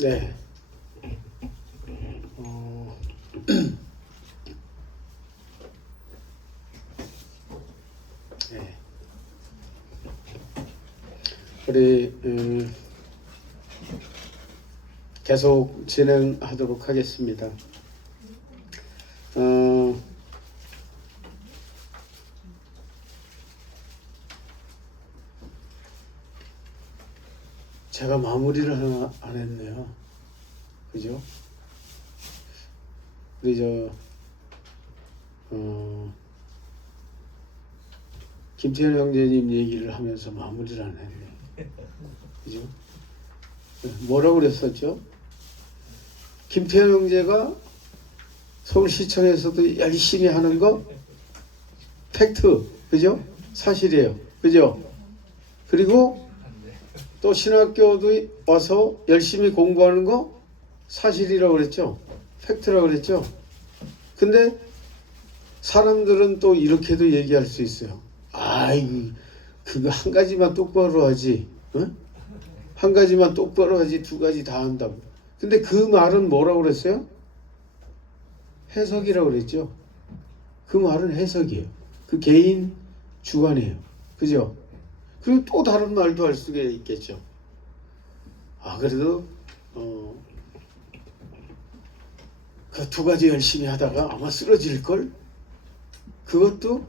네. 네. 우리 계속 진행하도록 하겠습니다. 제가 마무리를 하나 안 했네요. 그죠? 우리 김태현 형제님 얘기를 하면서 마무리를 안 했네. 그죠? 뭐라고 그랬었죠? 김태현 형제가 서울시청에서도 열심히 하는 거 팩트, 그죠? 사실이에요. 그죠? 그리고 또 신학교도 와서 열심히 공부하는 거 사실이라고 그랬죠? 팩트라고 그랬죠? 근데 사람들은 또 이렇게도 얘기할 수 있어요. 아이, 그거 한 가지만 똑바로 하지. 응? 한 가지만 똑바로 하지 두 가지 다 한다고. 근데 그 말은 뭐라고 그랬어요? 해석이라고 그랬죠? 그 말은 해석이에요. 그 개인 주관이에요. 그죠? 그리고 또 다른 말도 할 수가 있겠죠. 그래도 그 두 가지 열심히 하다가 아마 쓰러질걸? 그것도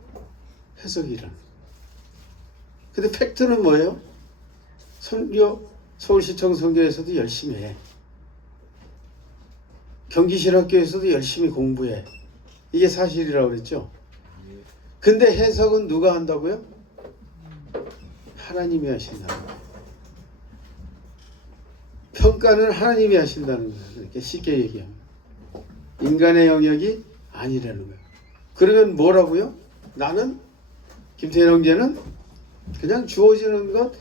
해석이라는. 근데 팩트는 뭐예요? 서울시청 선교에서도 열심히 해. 경기신학교에서도 열심히 공부해. 이게 사실이라고 그랬죠. 근데 해석은 누가 한다고요? 하나님이 하신다는 거예요. 평가는 하나님이 하신다는 거예요. 이렇게 쉽게 얘기하면. 인간의 영역이 아니라는 거예요. 그러면 뭐라고요? 나는, 김태현 형제는 그냥 주어지는 것,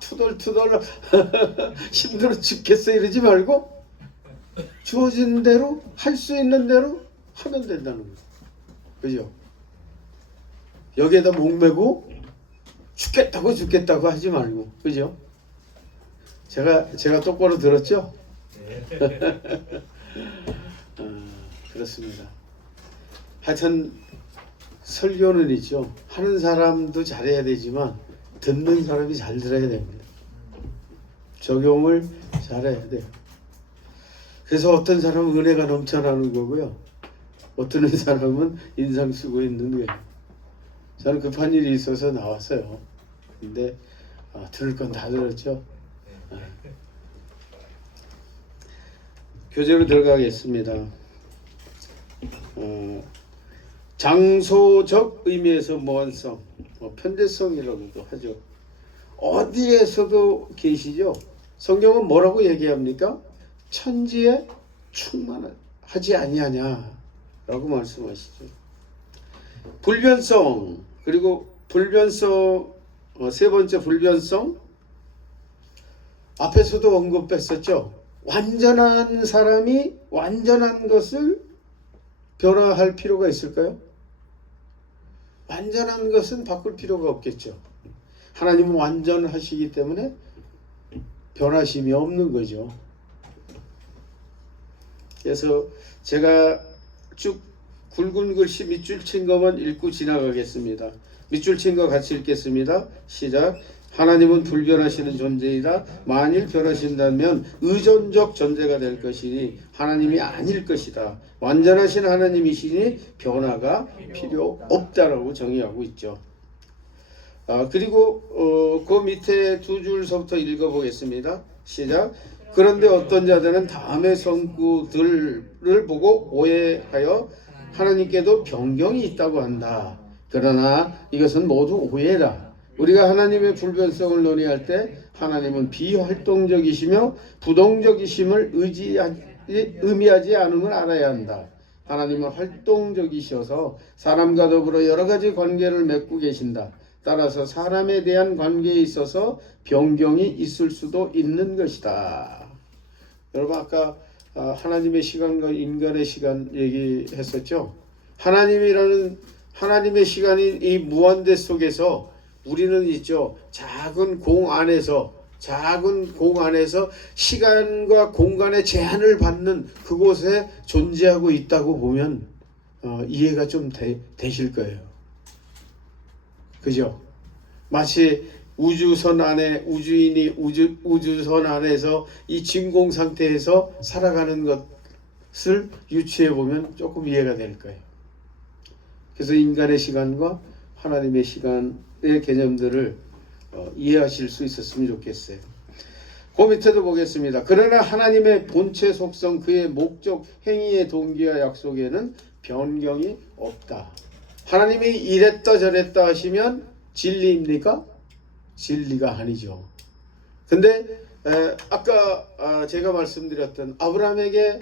투덜투덜 힘들어 죽겠어 이러지 말고 주어지는 대로 할 수 있는 대로 하면 된다는 거예요. 그죠? 여기에다 목매고 죽겠다고 하지 말고. 그죠? 제가 똑바로 들었죠? 그렇습니다. 하여튼 설교는 있죠. 하는 사람도 잘해야 되지만 듣는 사람이 잘 들어야 됩니다. 적용을 잘해야 돼요. 그래서 어떤 사람은 은혜가 넘쳐나는 거고요. 어떤 사람은 인상 쓰고 있는 거예요. 저는 급한 일이 있어서 나왔어요. 근데 들을 건 다 들었죠. 교재로 들어가겠습니다. 장소적 의미에서 무한성, 편대성이라고도 하죠. 어디에서도 계시죠. 성경은 뭐라고 얘기합니까? 천지에 충만하지 아니하냐라고 말씀하시죠. 불변성, 그리고 불변성, 세 번째 불변성, 앞에서도 언급했었죠. 완전한 사람이 완전한 것을 변화할 필요가 있을까요? 완전한 것은 바꿀 필요가 없겠죠. 하나님은 완전하시기 때문에 변하심이 없는 거죠. 그래서 제가 쭉 굵은 글씨 밑줄 친 것만 읽고 지나가겠습니다. 밑줄 친 거 같이 읽겠습니다. 시작. 하나님은 불변하시는 존재이다. 만일 변하신다면 의존적 존재가 될 것이니 하나님이 아닐 것이다. 완전하신 하나님이시니 변화가 필요 없다라고 정의하고 있죠. 그리고 그 밑에 두 줄서부터 읽어보겠습니다. 시작. 그런데 어떤 자들은 다음의 성구들을 보고 오해하여 하나님께도 변경이 있다고 한다. 그러나 이것은 모두 오해라. 우리가 하나님의 불변성을 논의할 때 하나님은 비활동적이시며 부동적이심을 의미하지 않음을 알아야 한다. 하나님은 활동적이셔서 사람과 더불어 여러 가지 관계를 맺고 계신다. 따라서 사람에 대한 관계에 있어서 변경이 있을 수도 있는 것이다. 여러분 아까 하나님의 시간과 인간의 시간 얘기했었죠. 하나님의 시간이 이 무한대 속에서 우리는 있죠. 작은 공 안에서 작은 공간에서 시간과 공간의 제한을 받는 그곳에 존재하고 있다고 보면 이해가 좀 되실 거예요. 그죠? 마치 우주선 안에 우주인이 우주선 안에서 이 진공 상태에서 살아가는 것을 유추해 보면 조금 이해가 될 거예요. 그래서 인간의 시간과 하나님의 시간의 개념들을 이해하실 수 있었으면 좋겠어요. 그 밑에도 보겠습니다. 그러나 하나님의 본체 속성, 그의 목적, 행위의 동기와 약속에는 변경이 없다. 하나님이 이랬다 저랬다 하시면 진리입니까? 진리가 아니죠. 근데 아까 제가 말씀드렸던 아브라함에게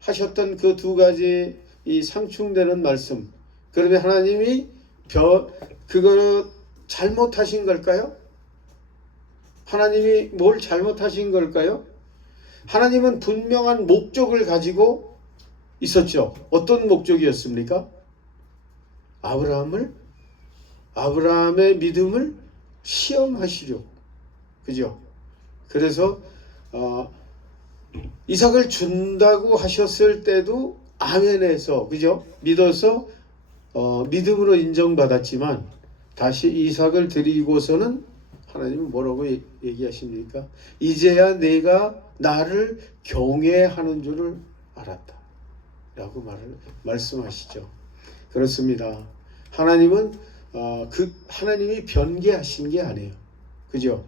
하셨던 그 두 가지 이 상충되는 말씀, 그러면 하나님이 그거를 잘못하신 걸까요? 하나님이 뭘 잘못하신 걸까요? 하나님은 분명한 목적을 가지고 있었죠. 어떤 목적이었습니까? 아브라함의 믿음을 시험하시려. 그죠? 그래서 이삭을 준다고 하셨을 때도 아멘해서, 그죠? 믿어서 믿음으로 인정받았지만 다시 이삭을 드리고서는 하나님은 뭐라고 얘기하십니까? 이제야 내가 나를 경외하는 줄을 알았다 라고 말씀하시죠. 그렇습니다. 하나님은 하나님이 변개하신 게 아니에요. 그죠?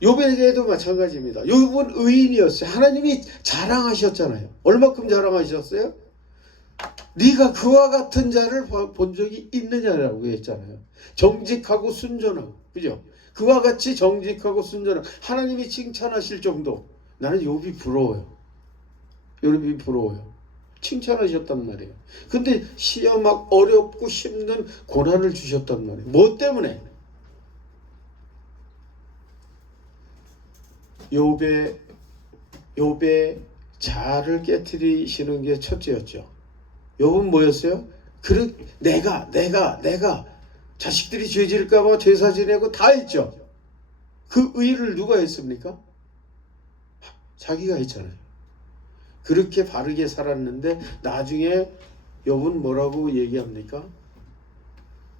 욥에게도 마찬가지입니다. 욥은 의인이었어요. 하나님이 자랑하셨잖아요. 얼마큼 자랑하셨어요? 네가 그와 같은 자를 본 적이 있느냐라고 했잖아요. 정직하고 순전하고, 그죠? 그와 같이 정직하고 순전하고 하나님이 칭찬하실 정도. 나는 욥이 부러워요. 욥이 부러워요. 칭찬하셨단 말이에요. 근데 시험하고 어렵고 힘든 고난을 주셨단 말이에요. 뭐 때문에? 욥의 자아를 깨트리시는 게 첫째였죠. 욥은 뭐였어요? 내가 자식들이 죄 지을까봐 제사 지내고 다 했죠. 그 의를 누가 했습니까? 자기가 했잖아요. 그렇게 바르게 살았는데 나중에 욥은 뭐라고 얘기합니까?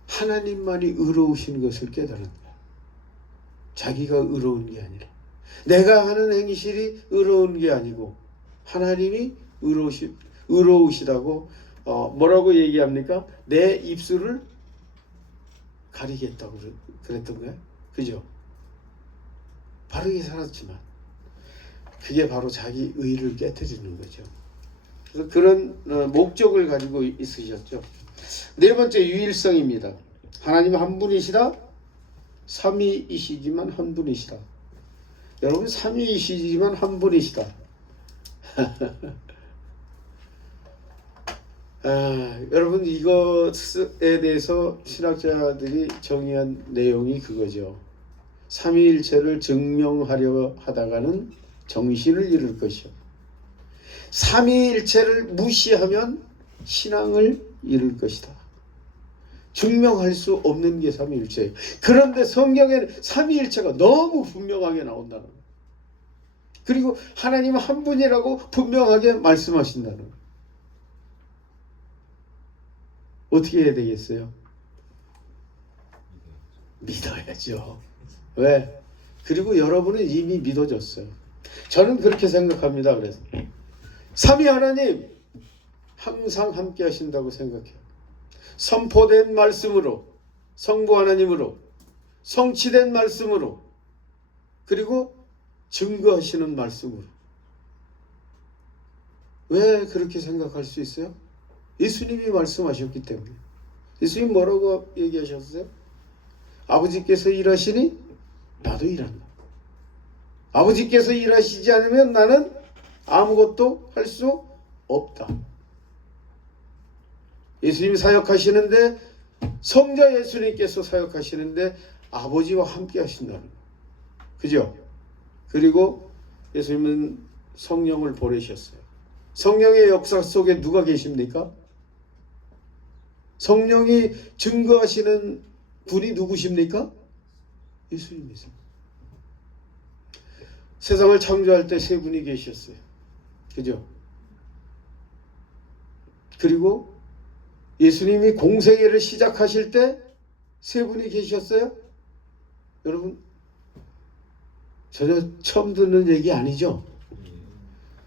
하나님만이 의로우신 것을 깨달은 거야. 자기가 의로운 게 아니라, 내가 하는 행실이 의로운 게 아니고 하나님이 의로우시다고 뭐라고 얘기합니까? 내 입술을 가리겠다고 그랬던 거야. 그죠? 바르게 살았지만 그게 바로 자기 의를 깨트리는 거죠. 그래서 그런 목적을 가지고 있으셨죠. 네 번째, 유일성입니다. 하나님 한 분이시다. 삼위이시지만 한 분이시다. 여러분, 삼위이시지만 한 분이시다. 여러분, 이것에 대해서 신학자들이 정의한 내용이 그거죠. 삼위일체를 증명하려 하다가는 정신을 잃을 것이요. 삼위일체를 무시하면 신앙을 잃을 것이다. 증명할 수 없는 게 삼위일체예요. 그런데 성경에는 삼위일체가 너무 분명하게 나온다는 거예요. 그리고 하나님은 한 분이라고 분명하게 말씀하신다는 거예요. 어떻게 해야 되겠어요? 믿어야죠. 왜? 그리고 여러분은 이미 믿어졌어요. 저는 그렇게 생각합니다. 그래서 삼위 하나님 항상 함께 하신다고 생각해요. 선포된 말씀으로, 성부 하나님으로, 성취된 말씀으로, 그리고 증거하시는 말씀으로. 왜 그렇게 생각할 수 있어요? 예수님이 말씀하셨기 때문에. 예수님 뭐라고 얘기하셨어요? 아버지께서 일하시니 나도 일한다. 아버지께서 일하시지 않으면 나는 아무것도 할 수 없다. 예수님 사역하시는데, 성자 예수님께서 사역하시는데 아버지와 함께 하신다는 거예요. 그죠? 그리고 예수님은 성령을 보내셨어요. 성령의 역사 속에 누가 계십니까? 성령이 증거하시는 분이 누구십니까? 예수님이세요. 세상을 창조할 때 세 분이 계셨어요. 그죠? 그리고 예수님이 공생애를 시작하실 때 세 분이 계셨어요? 여러분, 전혀 처음 듣는 얘기 아니죠?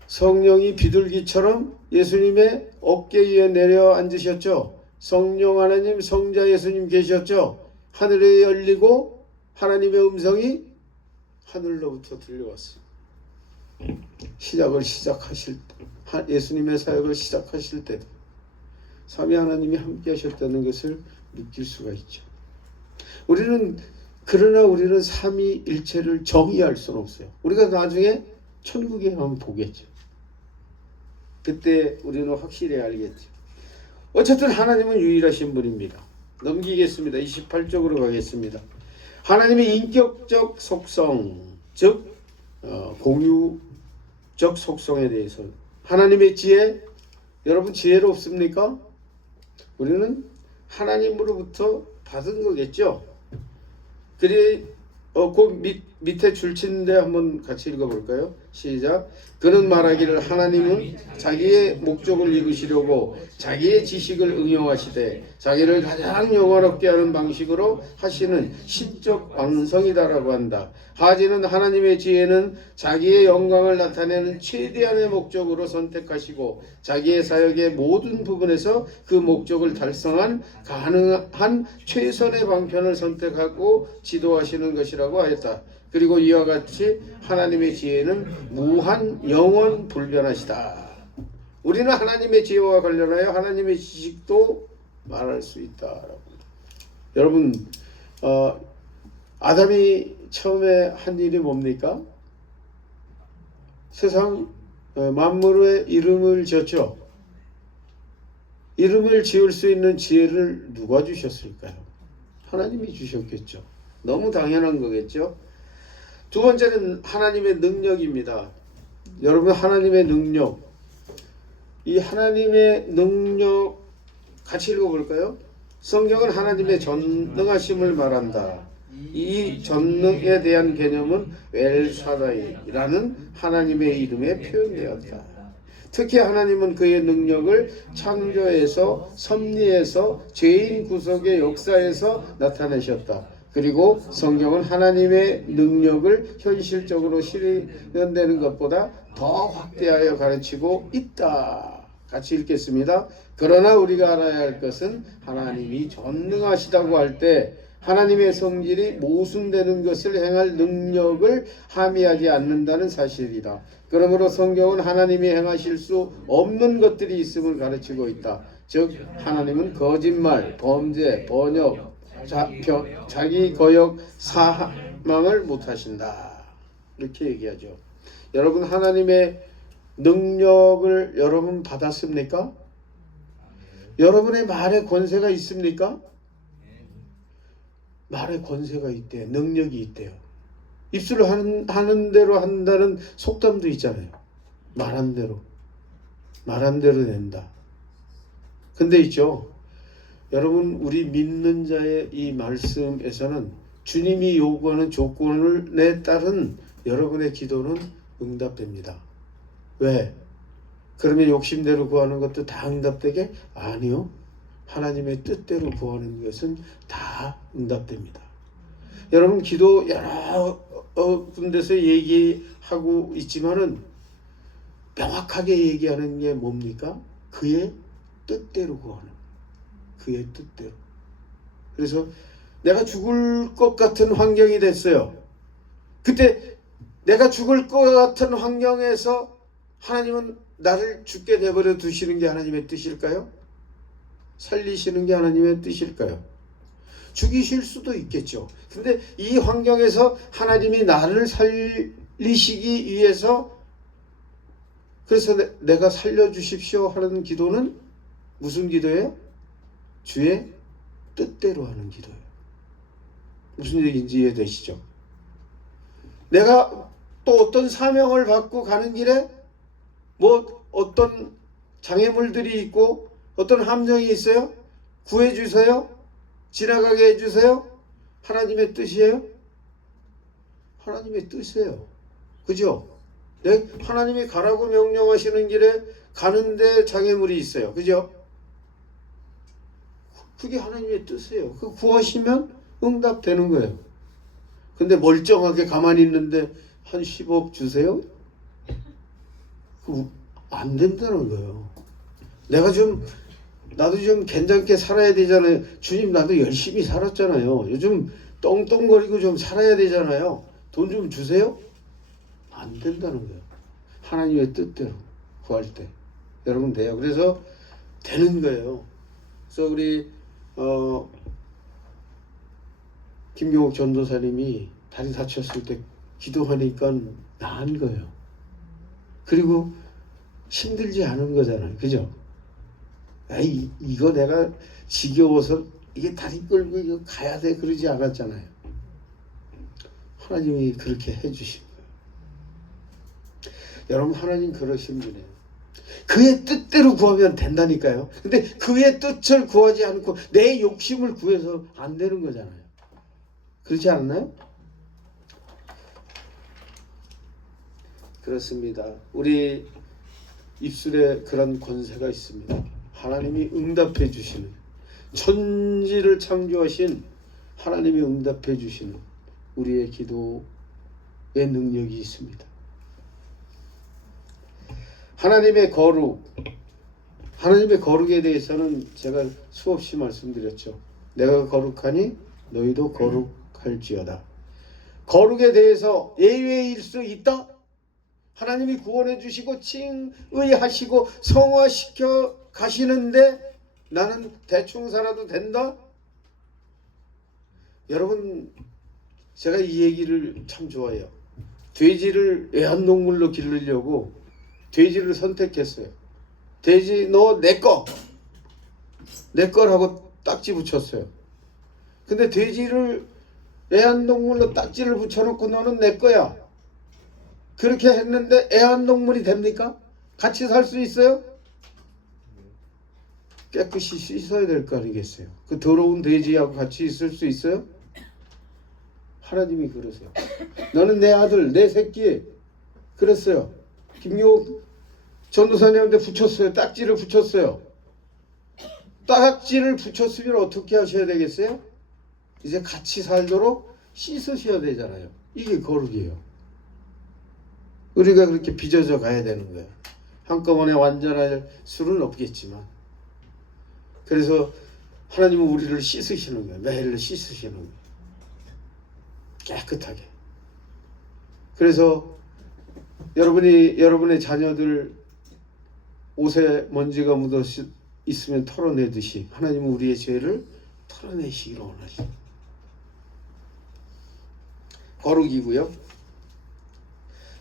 성령이 비둘기처럼 예수님의 어깨 위에 내려 앉으셨죠? 성령 하나님, 성자 예수님 계셨죠? 하늘이 열리고 하나님의 음성이 하늘로부터 들려왔어요. 시작하실 때, 예수님의 사역을 시작하실 때도 삼위 하나님이 함께 하셨다는 것을 느낄 수가 있죠. 그러나 우리는 삼위일체를 정의할 수는 없어요. 우리가 나중에 천국에 가면 보겠죠. 그때 우리는 확실히 알겠죠. 어쨌든 하나님은 유일하신 분입니다. 넘기겠습니다. 28쪽으로 가겠습니다. 하나님의 인격적 속성, 즉 공유적 속성에 대해서 하나님의 지혜, 여러분 지혜롭습니까? 우리는 하나님으로부터 받은 거겠죠. 그리 그 밑에 줄친데 한번 같이 읽어볼까요? 시작. 그는 말하기를 하나님은 자기의 목적을 이루시려고 자기의 지식을 응용하시되 자기를 가장 영화롭게 하는 방식으로 하시는 신적 완성이다라고 한다. 하지는 하나님의 지혜는 자기의 영광을 나타내는 최대한의 목적으로 선택하시고 자기의 사역의 모든 부분에서 그 목적을 달성한 가능한 최선의 방편을 선택하고 지도하시는 것이라고 하였다. 그리고 이와 같이 하나님의 지혜는 무한 영원 불변하시다. 우리는 하나님의 지혜와 관련하여 하나님의 지식도 말할 수 있다. 여러분, 아담이 처음에 한 일이 뭡니까? 세상 만물의 이름을 지었죠. 이름을 지을 수 있는 지혜를 누가 주셨을까요? 하나님이 주셨겠죠. 너무 당연한 거겠죠. 두 번째는 하나님의 능력입니다. 여러분, 하나님의 능력, 이 하나님의 능력 같이 읽어볼까요? 성경은 하나님의 전능하심을 말한다. 이 전능에 대한 개념은 엘샤다이라는 하나님의 이름에 표현되었다. 특히 하나님은 그의 능력을 창조에서, 섭리에서, 죄인 구속의 역사에서 나타내셨다. 그리고 성경은 하나님의 능력을 현실적으로 실현되는 것보다 더 확대하여 가르치고 있다. 같이 읽겠습니다. 그러나 우리가 알아야 할 것은 하나님이 전능하시다고 할 때 하나님의 성질이 모순되는 것을 행할 능력을 함의하지 않는다는 사실이다. 그러므로 성경은 하나님이 행하실 수 없는 것들이 있음을 가르치고 있다. 즉 하나님은 거짓말, 범죄, 번역, 자기 거역, 사망을 못하신다. 이렇게 얘기하죠. 여러분, 하나님의 능력을 여러분 받았습니까? 여러분의 말에 권세가 있습니까? 말에 권세가 있대요. 능력이 있대요. 입술로 하는 대로 한다는 속담도 있잖아요. 말한 대로 된다. 근데 있죠. 여러분, 우리 믿는 자의 이 말씀에서는 주님이 요구하는 조건에 따른 여러분의 기도는 응답됩니다. 왜? 그러면 욕심대로 구하는 것도 다 응답되게? 아니요. 하나님의 뜻대로 구하는 것은 다 응답됩니다. 여러분, 기도 여러 군데서 얘기하고 있지만은 명확하게 얘기하는 게 뭡니까? 그의 뜻대로 구하는, 그의 뜻대로. 그래서 내가 죽을 것 같은 환경이 됐어요. 그때 내가 죽을 것 같은 환경에서 하나님은 나를 죽게 내버려 두시는 게 하나님의 뜻일까요? 살리시는 게 하나님의 뜻일까요? 죽이실 수도 있겠죠. 근데 이 환경에서 하나님이 나를 살리시기 위해서, 그래서 내가 살려주십시오 하는 기도는 무슨 기도예요? 주의 뜻대로 하는 기도예요. 무슨 얘기인지 이해되시죠? 내가 또 어떤 사명을 받고 가는 길에 뭐 어떤 장애물들이 있고 어떤 함정이 있어요? 구해주세요? 지나가게 해주세요? 하나님의 뜻이에요? 하나님의 뜻이에요. 그죠? 네? 하나님이 가라고 명령하시는 길에 가는데 장애물이 있어요. 그죠? 그게 하나님의 뜻이에요. 그 구하시면 응답되는 거예요. 근데 멀쩡하게 가만히 있는데 한 10억 주세요? 안 된다는 거예요. 나도 좀 괜찮게 살아야 되잖아요. 주님, 나도 열심히 살았잖아요. 요즘 떵떵거리고 좀 살아야 되잖아요. 돈 좀 주세요? 안 된다는 거예요. 하나님의 뜻대로 구할 때. 여러분 돼요. 그래서 되는 거예요. 그래서 우리 김경옥 전도사님이 다리 다쳤을 때 기도하니까 나은 거예요. 그리고 힘들지 않은 거잖아요. 그죠? 에이, 이거 내가 지겨워서 이게 다리 끌고 이거 가야 돼 그러지 않았잖아요. 하나님이 그렇게 해주신 거예요. 여러분, 하나님 그러신 분이에요. 그의 뜻대로 구하면 된다니까요. 근데 그의 뜻을 구하지 않고 내 욕심을 구해서 안 되는 거잖아요. 그렇지 않나요? 그렇습니다. 우리 입술에 그런 권세가 있습니다. 하나님이 응답해 주시는, 천지를 창조하신 하나님이 응답해 주시는 우리의 기도의 능력이 있습니다. 하나님의 거룩에 대해서는 제가 수없이 말씀드렸죠. 내가 거룩하니 너희도 거룩할지어다. 거룩에 대해서 예외일 수 있다. 하나님이 구원해 주시고 칭의하시고 성화시켜 가시는데 나는 대충 살아도 된다? 여러분, 제가 이 얘기를 참 좋아해요. 돼지를 애완동물로 기르려고 돼지를 선택했어요. 돼지 너 내 거라고 딱지 붙였어요. 근데 돼지를 애완동물로 딱지를 붙여놓고 너는 내 거야. 그렇게 했는데 애완동물이 됩니까? 같이 살 수 있어요? 깨끗이 씻어야 될 거 아니겠어요? 그 더러운 돼지하고 같이 있을 수 있어요? 하나님이 그러세요. 너는 내 아들, 내 새끼. 그랬어요. 김용옥 전도사님한테 붙였어요. 딱지를 붙였어요. 딱지를 붙였으면 어떻게 하셔야 되겠어요? 이제 같이 살도록 씻으셔야 되잖아요. 이게 거룩이에요. 우리가 그렇게 빚어져 가야 되는 거예요. 한꺼번에 완전할 수는 없겠지만. 그래서 하나님은 우리를 씻으시는 거예요. 매일 씻으시는 거예요. 깨끗하게. 그래서 여러분의 자녀들 옷에 먼지가 묻어 있으면 털어내듯이 하나님은 우리의 죄를 털어내시기를 원하십니다. 거룩이고요.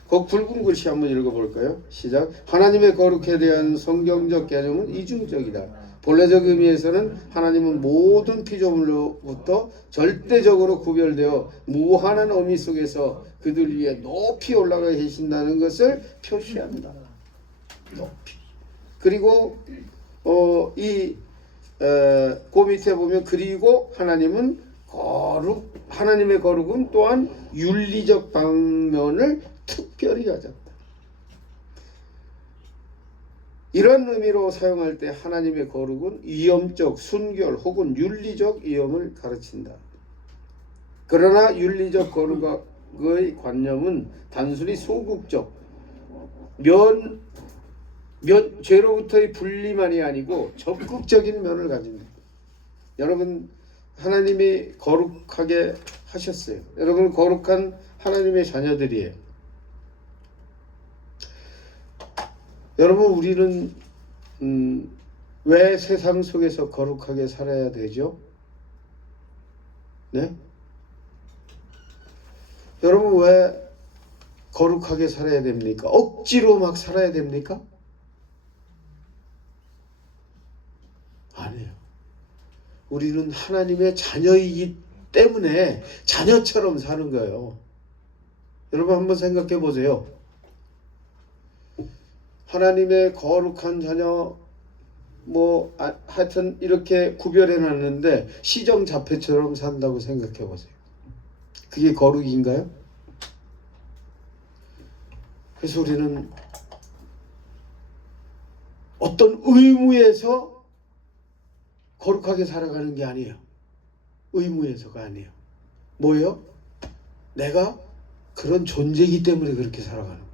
그 굵은 글씨 한번 읽어볼까요? 시작. 하나님의 거룩에 대한 성경적 개념은 이중적이다. 본래적 의미에서는 하나님은 모든 피조물로부터 절대적으로 구별되어 무한한 어미 속에서 그들 위에 높이 올라가 계신다는 것을 표시합니다. 높이. 그리고 그 밑에 보면 그리고 하나님의 거룩은 또한 윤리적 방면을 특별히 가졌다. 이런 의미로 사용할 때 하나님의 거룩은 위엄적, 순결 혹은 윤리적 위엄을 가르친다. 그러나 윤리적 거룩의 관념은 단순히 소극적, 죄로부터의 분리만이 아니고 적극적인 면을 가집니다. 여러분, 하나님이 거룩하게 하셨어요. 여러분 거룩한 하나님의 자녀들이에요. 여러분, 우리는 왜 세상 속에서 거룩하게 살아야 되죠? 네? 여러분, 왜 거룩하게 살아야 됩니까? 억지로 막 살아야 됩니까? 아니에요. 우리는 하나님의 자녀이기 때문에 자녀처럼 사는 거예요. 여러분 한번 생각해 보세요. 하나님의 거룩한 자녀 하여튼 이렇게 구별해 놨는데 시정자폐처럼 산다고 생각해 보세요. 그게 거룩인가요? 그래서 우리는 어떤 의무에서 거룩하게 살아가는 게 아니에요. 의무에서가 아니에요. 뭐예요? 내가 그런 존재이기 때문에 그렇게 살아가는 거예요.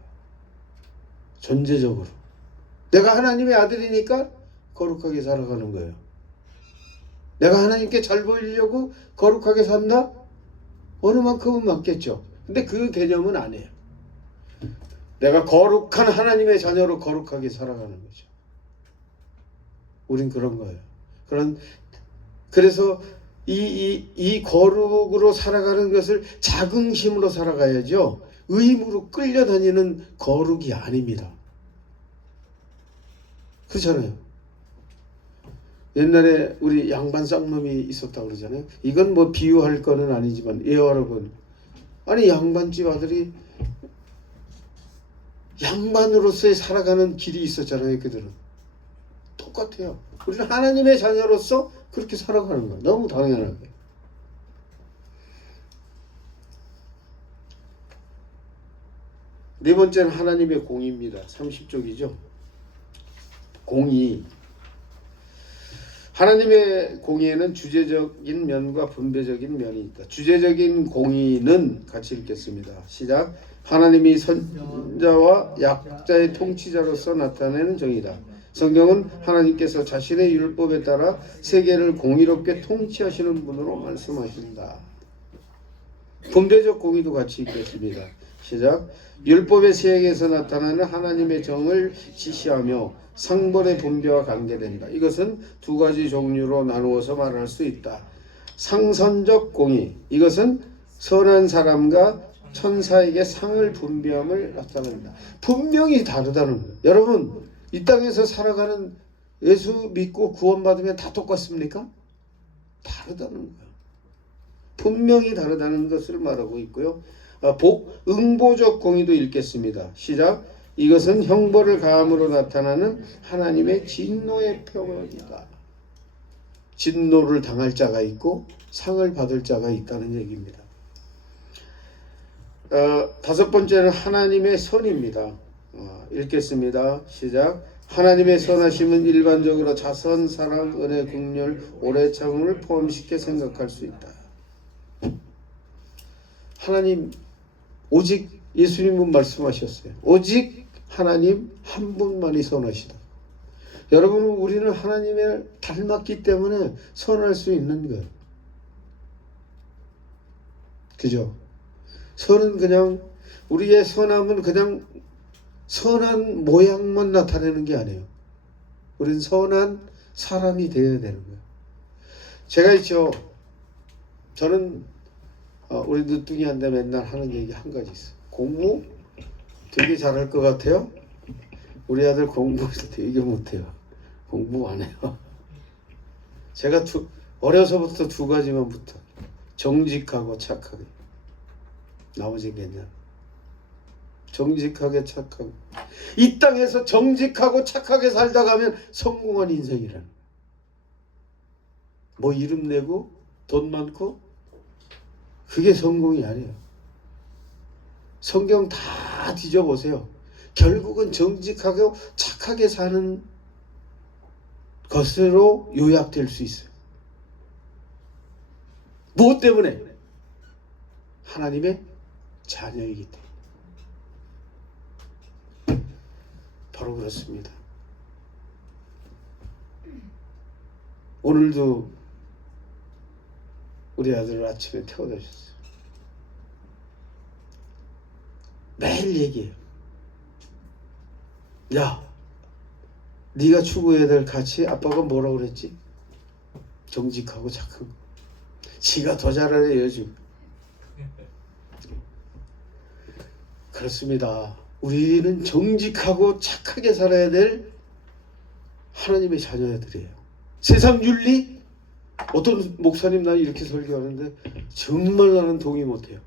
존재적으로. 내가 하나님의 아들이니까 거룩하게 살아가는 거예요. 내가 하나님께 잘 보이려고 거룩하게 산다? 어느 만큼은 맞겠죠. 근데 그 개념은 아니에요. 내가 거룩한 하나님의 자녀로 거룩하게 살아가는 거죠. 우린 그런 거예요. 그래서 이 거룩으로 살아가는 것을 자긍심으로 살아가야죠. 의무로 끌려다니는 거룩이 아닙니다. 그렇잖아요. 옛날에 우리 양반 쌍놈이 있었다고 그러잖아요. 이건 뭐 비유할 거는 아니지만, 여러분, 아니 양반집 아들이 양반으로서의 살아가는 길이 있었잖아요. 그들은 똑같아요. 우리는 하나님의 자녀로서 그렇게 살아가는 거예요. 너무 당연하게. 네 번째는 하나님의 공의입니다. 30쪽이죠. 공의. 하나님의 공의에는 주제적인 면과 분배적인 면이 있다. 주제적인 공의는 같이 읽겠습니다. 시작. 하나님이 선자와 약자의 통치자로서 나타내는 정의다. 성경은 하나님께서 자신의 율법에 따라 세계를 공의롭게 통치하시는 분으로 말씀하신다. 분배적 공의도 같이 읽겠습니다. 시작. 율법의 세계에서 나타나는 하나님의 정을 지시하며 상본의 분배와 관계된다. 이것은 두 가지 종류로 나누어서 말할 수 있다. 상선적 공의, 이것은 선한 사람과 천사에게 상을 분배함을 나타낸다. 분명히 다르다는 거예요. 여러분, 이 땅에서 살아가는, 예수 믿고 구원받으면 다 똑같습니까? 다르다는 거예요. 분명히 다르다는 것을 말하고 있고요. 응보적 공의도 읽겠습니다. 시작. 이것은 형벌을 가함으로 나타나는 하나님의 진노의 표현이다. 진노를 당할 자가 있고 상을 받을 자가 있다는 얘기입니다. 다섯 번째는 하나님의 선입니다. 읽겠습니다. 시작. 하나님의 선하심은 일반적으로 자선, 사랑, 은혜, 긍휼, 오래 참음을 포함시켜 생각할 수 있다. 하나님, 오직 예수님은 말씀하셨어요. 오직 하나님 한 분만이 선하시다. 여러분, 우리는 하나님을 닮았기 때문에 선할 수 있는 거예요. 그죠? 선은 그냥, 우리의 선함은 그냥 선한 모양만 나타내는 게 아니에요. 우리는 선한 사람이 되어야 되는 거예요. 제가 있죠. 저는 우리 늦둥이한테 맨날 하는 얘기 한 가지 있어요. 공부 되게 잘할 것 같아요. 우리 아들 공부 되게 못해요. 공부 안 해요. 제가 어려서부터 두 가지만 붙어. 정직하고 착하게. 나머지 괜찮아. 정직하게 착하고. 이 땅에서 정직하고 착하게 살다 가면 성공한 인생이라는 거야. 뭐 이름 내고 돈 많고 그게 성공이 아니에요. 성경 다 뒤져보세요. 결국은 정직하고 착하게 사는 것으로 요약될 수 있어요. 무엇 때문에? 하나님의 자녀이기 때문에. 바로 그렇습니다. 오늘도 우리 아들을 아침에 태워다 줬어요. 매일 얘기해요. 야, 네가 추구해야 될 가치 아빠가 뭐라고 그랬지? 정직하고 착한 거. 지가 더 잘하네요 요즘. 그렇습니다. 우리는 정직하고 착하게 살아야 될 하나님의 자녀들이에요. 세상 윤리? 어떤 목사님 나 이렇게 설교하는데 정말 나는 동의 못해요.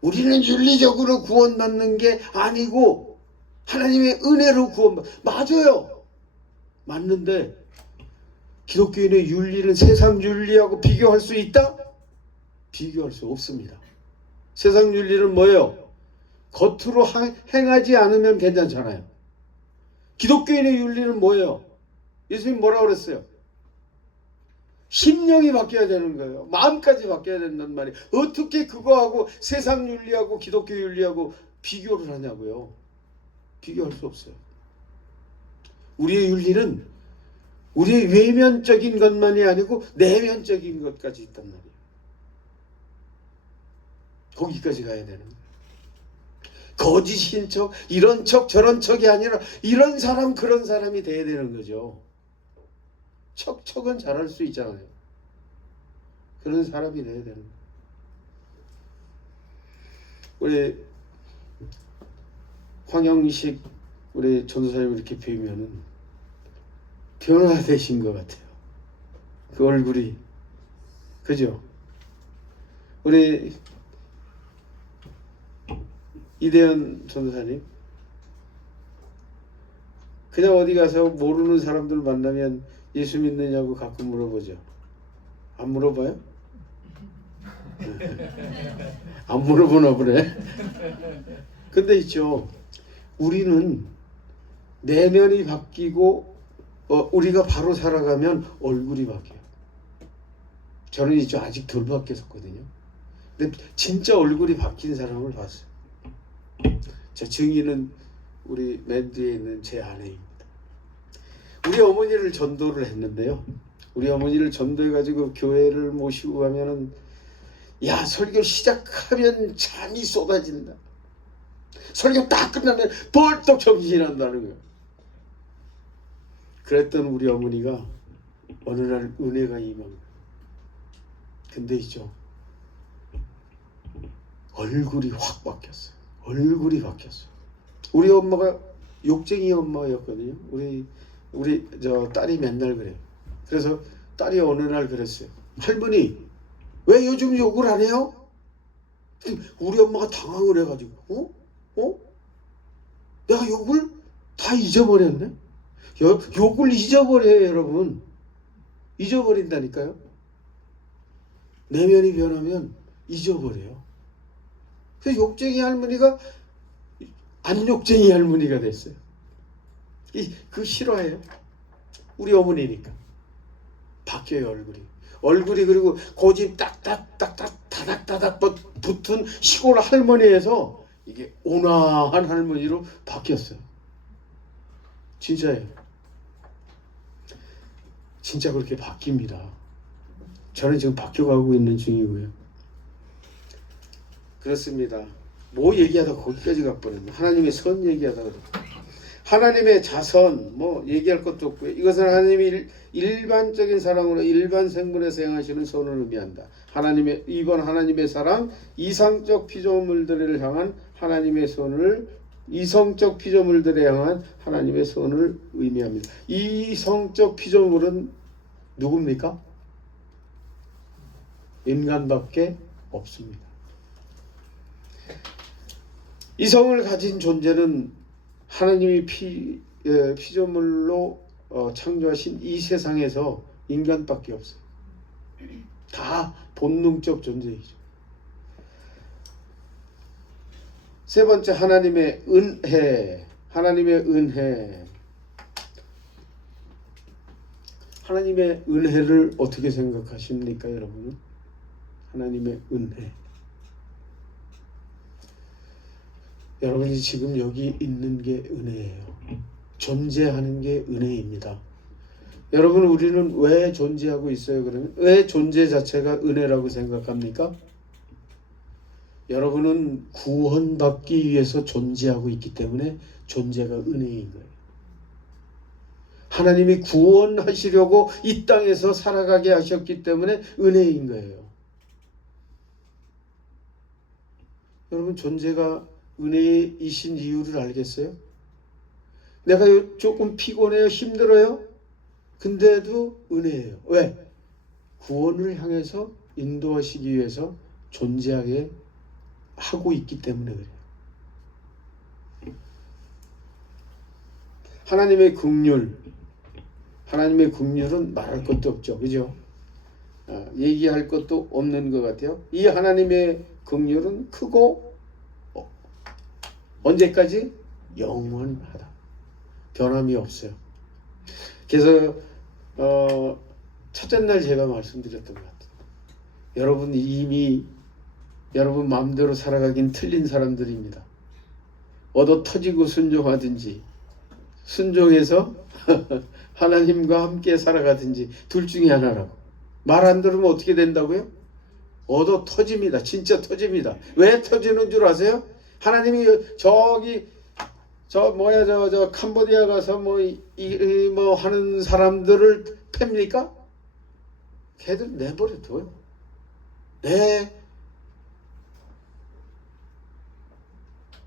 우리는 윤리적으로 구원받는 게 아니고 하나님의 은혜로 맞아요. 맞는데 기독교인의 윤리는 세상 윤리하고 비교할 수 있다? 비교할 수 없습니다. 세상 윤리는 뭐예요? 겉으로 행하지 않으면 괜찮잖아요. 기독교인의 윤리는 뭐예요? 예수님 뭐라고 그랬어요? 심령이 바뀌어야 되는 거예요. 마음까지 바뀌어야 된단 말이에요. 어떻게 그거하고 세상 윤리하고 기독교 윤리하고 비교를 하냐고요. 비교할 수 없어요. 우리의 윤리는 우리의 외면적인 것만이 아니고 내면적인 것까지 있단 말이에요. 거기까지 가야 되는 거예요. 거짓인 척, 이런 척 저런 척이 아니라 이런 사람 그런 사람이 돼야 되는 거죠. 척은 잘할 수 있잖아요. 그런 사람이 돼야 되는 거예요. 우리 황영식 우리 전도사님 이렇게 뵈면은 변화되신 것 같아요. 그 얼굴이. 그죠? 우리 이대현 전도사님 그냥 어디 가서 모르는 사람들 만나면 예수 믿느냐고 가끔 물어보죠. 안 물어봐요? 안 물어보나 보네. 근데 있죠. 우리는 내면이 바뀌고 우리가 바로 살아가면 얼굴이 바뀌어요. 저는 있죠. 아직 덜 바뀌었거든요. 근데 진짜 얼굴이 바뀐 사람을 봤어요. 제 증인은 우리 맨 뒤에 있는 제 아내입니다. 우리 어머니를 전도를 했는데요. 우리 어머니를 전도해가지고 교회를 모시고 가면은 야 설교 시작하면 잠이 쏟아진다. 설교 딱 끝나면 벌떡 정신이 난다는 거예요. 그랬던 우리 어머니가 어느 날 은혜가 임한 거예요. 근데 있죠. 얼굴이 확 바뀌었어요. 얼굴이 바뀌었어요. 우리 엄마가 욕쟁이 엄마였거든요. 우리 저 딸이 맨날 그래요. 그래서 딸이 어느 날 그랬어요. 할머니 왜 요즘 욕을 안 해요? 우리 엄마가 당황을 해가지고 내가 욕을 다 잊어버렸네? 욕을 잊어버려요 여러분. 잊어버린다니까요. 내면이 변하면 잊어버려요. 그래서 욕쟁이 할머니가 안 욕쟁이 할머니가 됐어요. 그 싫어해요. 우리 어머니니까. 바뀌어요 얼굴이. 그리고 고집 다닥다닥 붙은 시골 할머니에서 이게 온화한 할머니로 바뀌었어요. 진짜예요. 진짜 그렇게 바뀝니다. 저는 지금 바뀌어가고 있는 중이고요. 그렇습니다. 뭐 얘기하다가 거기까지 가버렸네. 하나님의 선 얘기하다가 하나님의 자선 뭐 얘기할 것도 없고요. 이것은 하나님이 일반적인 사랑으로 일반 생물에서 행하시는 선을 의미한다. 이번 하나님의 사랑 이상적 피조물들을 향한 하나님의 선을 이성적 피조물들에 향한 하나님의 선을 의미합니다. 이성적 피조물은 누굽니까? 인간밖에 없습니다. 이성을 가진 존재는 하나님이 피조물로 창조하신 이 세상에서 인간밖에 없어요. 다 본능적 존재이죠. 세 번째 하나님의 은혜. 하나님의 은혜를 어떻게 생각하십니까 여러분은? 하나님의 은혜. 여러분이 지금 여기 있는 게 은혜예요. 존재하는 게 은혜입니다. 여러분 우리는 왜 존재하고 있어요? 그러면 왜 존재 자체가 은혜라고 생각합니까? 여러분은 구원받기 위해서 존재하고 있기 때문에 존재가 은혜인 거예요. 하나님이 구원하시려고 이 땅에서 살아가게 하셨기 때문에 은혜인 거예요. 여러분 존재가 은혜이신 이유를 알겠어요? 내가 조금 피곤해요, 힘들어요. 근데도 은혜예요. 왜? 구원을 향해서 인도하시기 위해서 존재하게 하고 있기 때문에 그래요. 하나님의 긍휼은 말할 것도 없죠. 그죠? 얘기할 것도 없는 것 같아요. 이 하나님의 긍휼은 크고 언제까지? 영원하다. 변함이 없어요. 그래서 첫째 날 제가 말씀드렸던 것 같아요. 여러분 이미 여러분 마음대로 살아가긴 틀린 사람들입니다. 얻어 터지고 순종하든지 순종해서 하나님과 함께 살아가든지 둘 중에 하나라고. 말 안 들으면 어떻게 된다고요? 얻어 터집니다. 진짜 터집니다. 왜 터지는 줄 아세요? 하나님이 저기 저 캄보디아 가서 뭐 하는 사람들을 팹니까? 걔들 내버려둬요.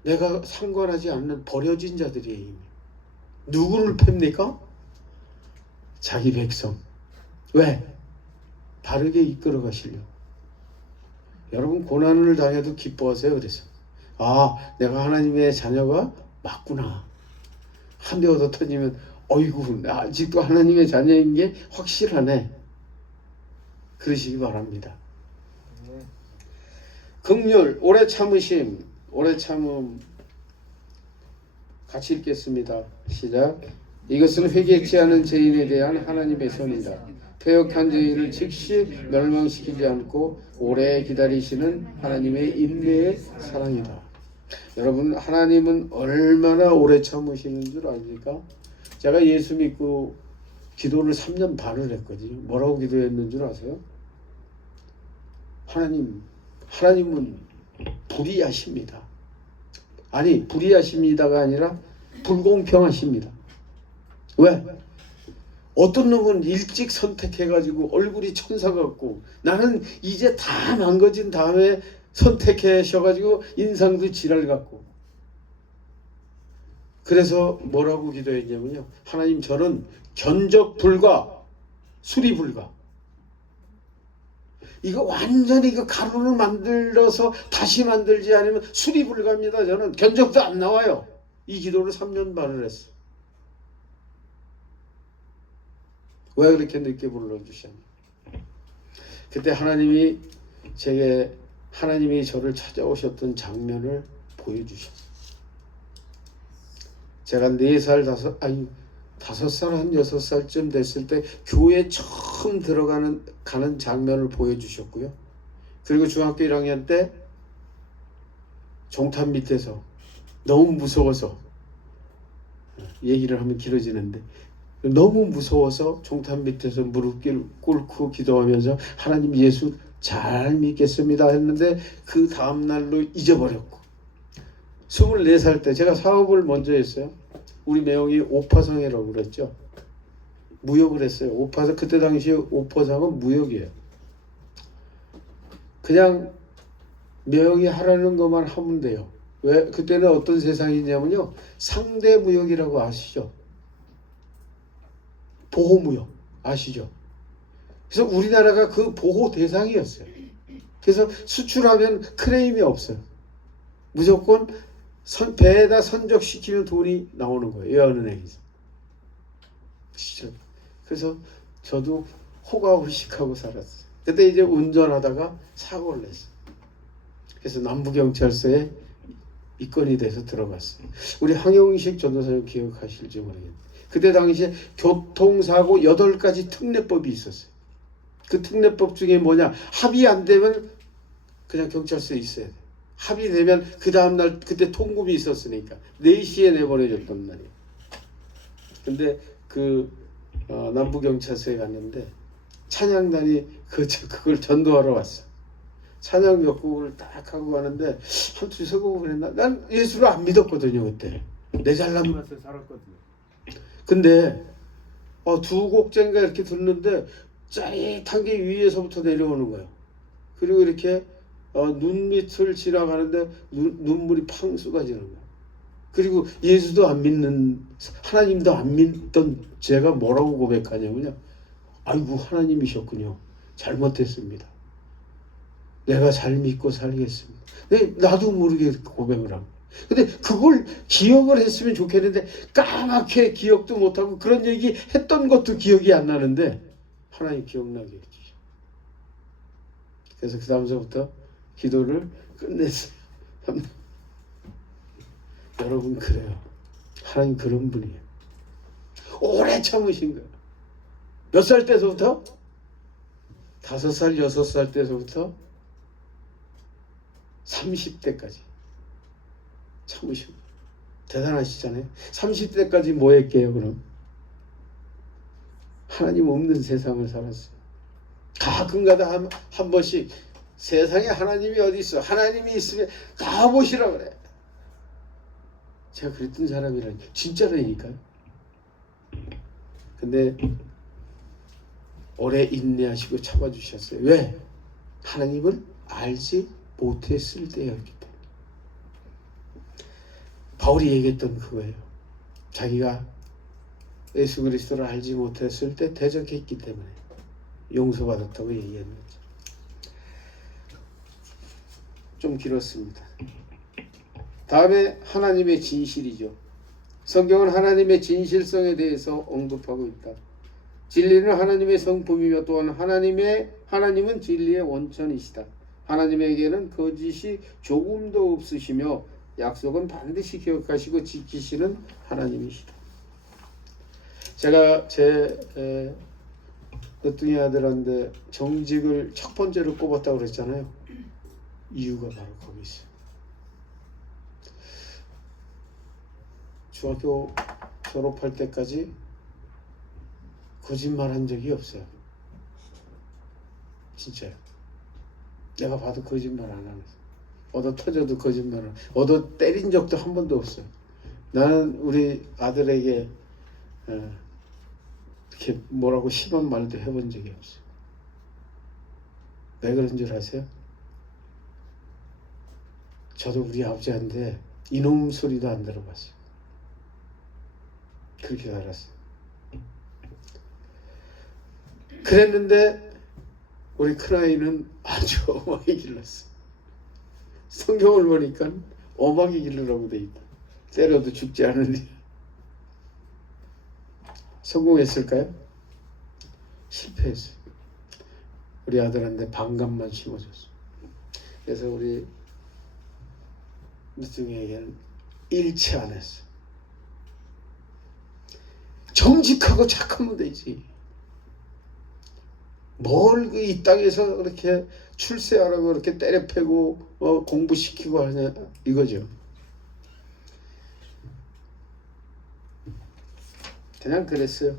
내가 상관하지 않는 버려진 자들이에요. 이미. 누구를 팹니까? 자기 백성. 왜? 바르게 이끌어 가시려고. 여러분 고난을 당해도 기뻐하세요. 그래서 내가 하나님의 자녀가 맞구나. 한 대 얻어 터지면 어이구 나 아직도 하나님의 자녀인 게 확실하네. 그러시기 바랍니다. 긍휼, 오래 참으심, 오래 참음. 같이 읽겠습니다. 시작. 이것은 회개치 않은 죄인에 대한 하나님의 선이다. 퇴역한 죄인을 즉시 멸망시키지 않고 오래 기다리시는 하나님의 인내의 사랑이다. 여러분 하나님은 얼마나 오래 참으시는 줄 아십니까? 제가 예수 믿고 기도를 3년 반을 했거든요. 뭐라고 기도했는 줄 아세요? 하나님은 불의하십니다. 아니 불의하십니다가 아니라 불공평하십니다. 왜? 어떤 놈은 일찍 선택해가지고 얼굴이 천사 같고 나는 이제 다 망가진 다음에 선택하셔가지고 인상도 지랄 같고. 그래서 뭐라고 기도했냐면요. 하나님 저는 견적 불가, 수리 불가. 이거 완전히 이거 가루를 만들어서 다시 만들지 않으면 수리 불가입니다. 저는 견적도 안 나와요. 이 기도를 3년 반을 했어요. 왜 그렇게 늦게 불러주셨냐? 그때 하나님이 하나님이 찾아오셨던 장면을 보여주셨어요. 제가 4살, 5살, 한 6살쯤 됐을 때 교회 처음 가는 장면을 보여주셨고요. 그리고 중학교 1학년 때 종탑 밑에서 너무 무서워서 얘기를 하면 길어지는데 너무 무서워서 종탑 밑에서 무릎 꿇고 기도하면서 하나님 예수 잘 믿겠습니다 했는데 그 다음날로 잊어버렸고 24살 때 제가 사업을 먼저 했어요. 우리 매형이 오파상이라고 그랬죠. 무역을 했어요. 오파상 그때 당시에 오파상은 무역이에요. 그냥 매형이 하라는 것만 하면 돼요. 왜? 그때는 어떤 세상이냐면요. 상대무역이라고 아시죠? 보호무역 아시죠? 그래서 우리나라가 그 보호 대상이었어요. 그래서 수출하면 크레임이 없어요. 무조건 배에다 선적시키면 돈이 나오는 거예요. 외환은행에서. 그래서 저도 호가호식하고 살았어요. 그때 이제 운전하다가 사고를 냈어요. 그래서 남부경찰서에 입건이 돼서 들어갔어요. 우리 황영식 전도사님 기억하실지 모르겠는데 그때 당시에 교통사고 8가지 특례법이 있었어요. 그 특례법 중에 뭐냐? 합의 안 되면 그냥 경찰서에 있어야 돼. 합의되면 그 다음날 그때 통금이 있었으니까 4시에 내보내줬단 말이에요. 근데 남부경찰서에 갔는데 찬양단이 그걸 전도하러 왔어. 찬양 몇 곡을 딱 하고 가는데 한 두세 곡을 했나? 난 예수를 안 믿었거든요 그때. 내 잘난 맛에 살았거든요. 근데 2곡째인가 이렇게 듣는데 짜릿한 게 위에서부터 내려오는 거예요. 그리고 이렇게 눈 밑을 지나가는데 눈물이 팡 쏟아지는 거예요. 그리고 예수도 안 믿는 하나님도 안 믿던 제가 뭐라고 고백하냐면요. 아이고 하나님이셨군요. 잘못했습니다. 내가 잘 믿고 살겠습니다. 나도 모르게 고백을 하고. 근데 그걸 기억을 했으면 좋겠는데 까맣게 기억도 못하고 그런 얘기 했던 것도 기억이 안 나는데 하나님 기억나게 해주죠. 그래서 그 다음서부터 기도를 끝냈어요. 여러분 그래요. 하나님 그런 분이에요. 오래 참으신 거예요. 몇 살 때서부터? 5살, 6살 때서부터 30대까지 참으시고 대단하시잖아요. 30대까지 뭐 했게요 그럼? 하나님 없는 세상을 살았어요. 가끔가다 한 번씩 세상에 하나님이 어디 있어? 하나님이 있으면 가보시라 그래. 제가 그랬던 사람이라니 진짜라니까요. 근데 오래 인내하시고 참아주셨어요. 왜? 하나님을 알지 못했을 때였기 때문에. 바울이 얘기했던 그거예요. 자기가 예수 그리스도를 알지 못했을 때 대적했기 때문에 용서받았다고 얘기하는 거죠. 좀 길었습니다. 다음에 하나님의 진실이죠. 성경은 하나님의 진실성에 대해서 언급하고 있다. 진리는 하나님의 성품이며 또한 하나님은 진리의 원천이시다. 하나님에게는 거짓이 조금도 없으시며 약속은 반드시 기억하시고 지키시는 하나님이시다. 제가 제 늦둥이 아들한테 정직을 첫 번째로 꼽았다고 그랬잖아요. 이유가 바로 거기 있어요. 중학교 졸업할 때까지 거짓말한 적이 없어요. 진짜요. 내가 봐도 거짓말 안 하면서 얻어 터져도 거짓말 안 하고 얻어 때린 적도 한 번도 없어요. 나는 우리 아들에게 이렇게 뭐라고 심한 말도 해본 적이 없어요. 왜 그런 줄 아세요? 저도 우리 아버지한테 이놈 소리도 안 들어봤어요. 그렇게 살았어요. 그랬는데 우리 큰아이는 아주 엄하게 길렀어. 성경을 보니까 엄하게 길르라고 돼 있다. 때려도 죽지 않으니. 성공했을까요? 실패했어요. 우리 아들한테 반감만 심어줬어. 그래서 우리 늦둥이에게는 일치 안 했어. 정직하고 착하면 되지. 뭘 이 땅에서 그렇게 출세하라고 그렇게 때려 패고 공부시키고 하냐 이거죠. 그냥 그랬어요.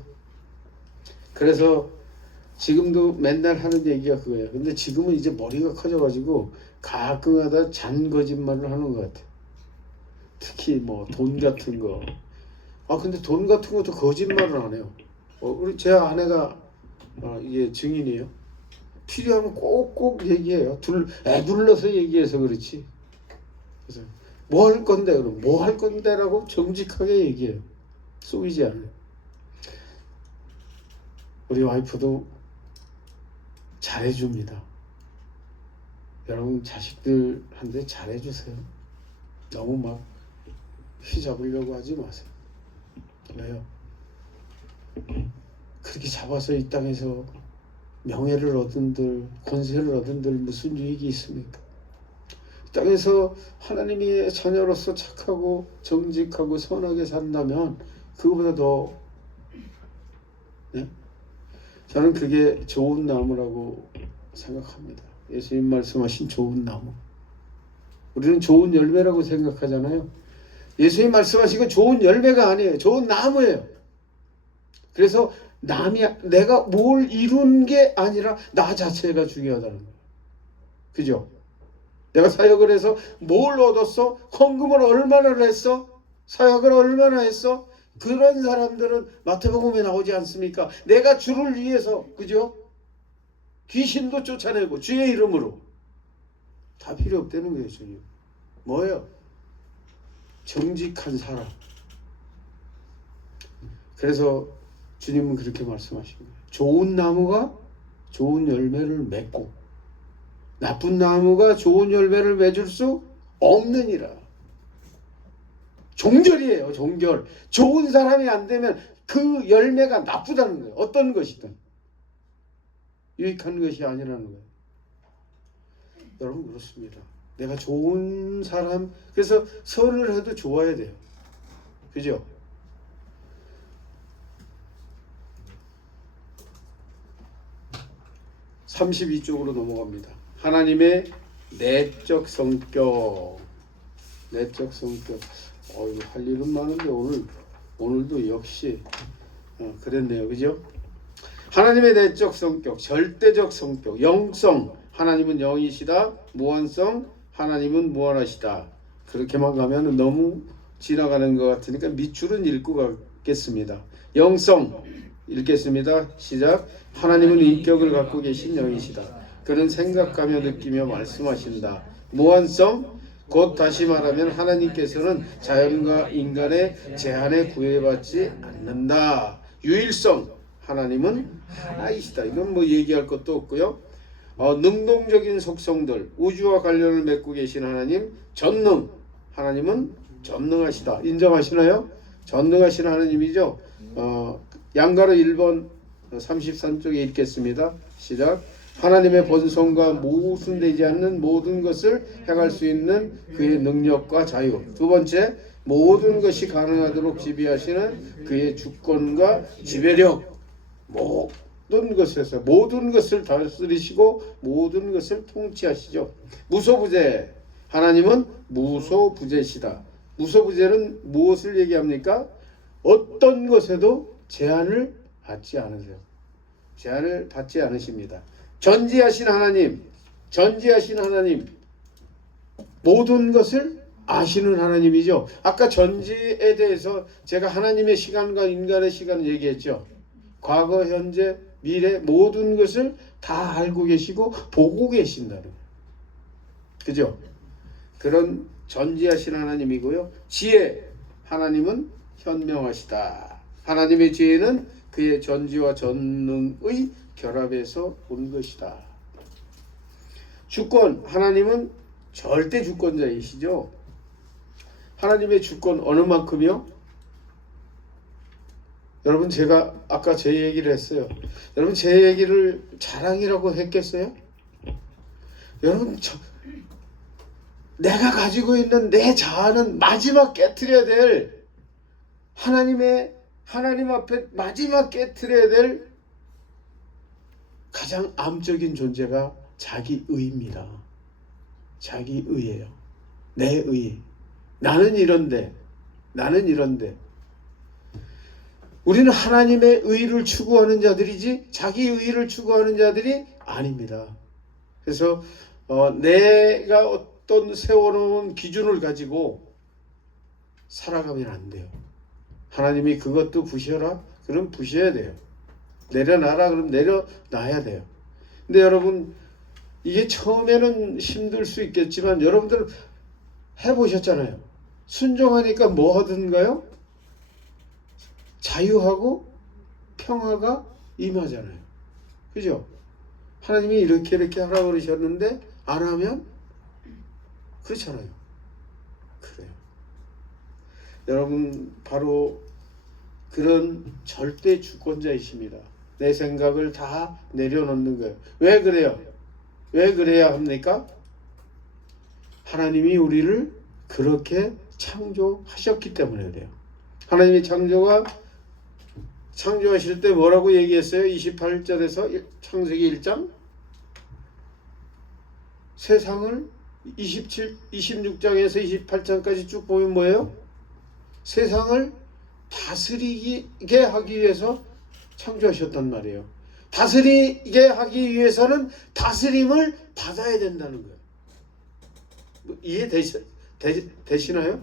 그래서 지금도 맨날 하는 얘기가 그거예요. 근데 지금은 이제 머리가 커져가지고 가끔가다 잔 거짓말을 하는 것 같아요. 특히 뭐 돈 같은 거. 근데 돈 같은 것도 거짓말을 안 해요. 우리 제 아내가 이게 증인이에요. 필요하면 꼭꼭 얘기해요. 애둘러서 얘기해서 그렇지. 그래서 뭐 할 건데 그럼 뭐 할 건데라고 정직하게 얘기해요. 속이지 않아요. 우리 와이프도 잘해줍니다. 여러분 자식들한테 잘해주세요. 너무 막 휘잡으려고 하지 마세요. 왜요? 그렇게 잡아서 이 땅에서 명예를 얻은들 권세를 얻은들 무슨 유익이 있습니까? 이 땅에서 하나님의 자녀로서 착하고 정직하고 선하게 산다면 그거보다 더 저는 그게 좋은 나무라고 생각합니다. 예수님 말씀하신 좋은 나무. 우리는 좋은 열매라고 생각하잖아요. 예수님 말씀하신 건 좋은 열매가 아니에요. 좋은 나무예요. 그래서 내가 뭘 이룬 게 아니라 나 자체가 중요하다는 거예요. 그죠? 내가 사역을 해서 뭘 얻었어? 헌금을 얼마나 했어? 사역을 얼마나 했어? 그런 사람들은 마태복음에 나오지 않습니까? 내가 주를 위해서, 그죠? 귀신도 쫓아내고 주의 이름으로 다 필요 없다는 거예요. 주님. 뭐예요? 정직한 사람. 그래서 주님은 그렇게 말씀하신 거예요. 좋은 나무가 좋은 열매를 맺고 나쁜 나무가 좋은 열매를 맺을 수 없느니라. 종결이에요. 종결. 좋은 사람이 안 되면 그 열매가 나쁘다는 거예요. 어떤 것이든 유익한 것이 아니라는 거예요. 여러분 그렇습니다. 내가 좋은 사람, 그래서 선을 해도 좋아야 돼요. 그죠? (32쪽으로) 넘어갑니다. 하나님의 내적 성격. 내적 성격. 할 일은 많은데 오늘도 역시 그랬네요. 그죠? 하나님의 내적 성격, 절대적 성격, 영성. 하나님은 영이시다. 무한성. 하나님은 무한하시다. 그렇게만 가면 너무 지나가는 것 같으니까 밑줄은 읽고 가겠습니다. 영성 읽겠습니다. 시작. 하나님은 인격을 갖고 계신 영이시다. 그는 생각하며 느끼며 말씀하신다. 무한성, 곧 다시 말하면 하나님께서는 자연과 인간의 제한에 구애받지 않는다. 유일성, 하나님은 하나이시다. 이건 뭐 얘기할 것도 없고요. 능동적인 속성들, 우주와 관련을 맺고 계신 하나님. 전능, 하나님은 전능하시다. 인정하시나요? 전능하신 하나님이죠. 양가로 1번 33쪽에 읽겠습니다. 시작. 하나님의 본성과 모순되지 않는 모든 것을 행할 수 있는 그의 능력과 자유. 두 번째, 모든 것이 가능하도록 지배하시는 그의 주권과 지배력. 모든 것에서 모든 것을 다스리시고 모든 것을 통치하시죠. 무소부재, 하나님은 무소부재시다. 무소부재는 무엇을 얘기합니까? 어떤 것에도 제한을 받지 않으세요. 제한을 받지 않으십니다. 전지하신 하나님, 전지하신 하나님, 모든 것을 아시는 하나님이죠. 아까 전지에 대해서 제가 하나님의 시간과 인간의 시간을 얘기했죠. 과거, 현재, 미래 모든 것을 다 알고 계시고 보고 계신다는 거예요. 그죠? 그런 전지하신 하나님이고요. 지혜, 하나님은 현명하시다. 하나님의 지혜는 그의 전지와 전능의 결합에서 온 것이다. 주권, 하나님은 절대 주권자이시죠. 하나님의 주권 어느 만큼이요? 여러분, 제가 아까 제 얘기를 했어요. 여러분, 제 얘기를 자랑이라고 했겠어요? 여러분, 내가 가지고 있는 내 자아는 마지막 깨트려야 될 하나님 앞에 마지막 깨트려야 될 가장 암적인 존재가 자기의입니다. 자기의예요. 내 의. 나는 이런데. 우리는 하나님의 의를 추구하는 자들이지 자기 의를 추구하는 자들이 아닙니다. 그래서 내가 어떤 세워놓은 기준을 가지고 살아가면 안 돼요. 하나님이 그것도 부셔라? 그럼 부셔야 돼요. 내려놔라? 그럼 내려놔야 돼요. 근데 여러분, 이게 처음에는 힘들 수 있겠지만 여러분들 해보셨잖아요. 순종하니까 뭐 하던가요? 자유하고 평화가 임하잖아요. 그죠? 하나님이 이렇게 하라고 그러셨는데 안 하면 그렇잖아요. 그래요. 여러분, 바로 그런 절대 주권자이십니다. 내 생각을 다 내려놓는 거예요. 왜 그래요? 왜 그래야 합니까? 하나님이 우리를 그렇게 창조하셨기 때문에 그래요. 하나님이 창조하실 때 뭐라고 얘기했어요? 28절에서 창세기 1장 세상을 26장에서 28장까지 쭉 보면 뭐예요? 세상을 다스리게 하기 위해서 창조하셨단 말이에요. 다스리게 하기 위해서는 다스림을 받아야 된다는 거예요. 이해되시나요?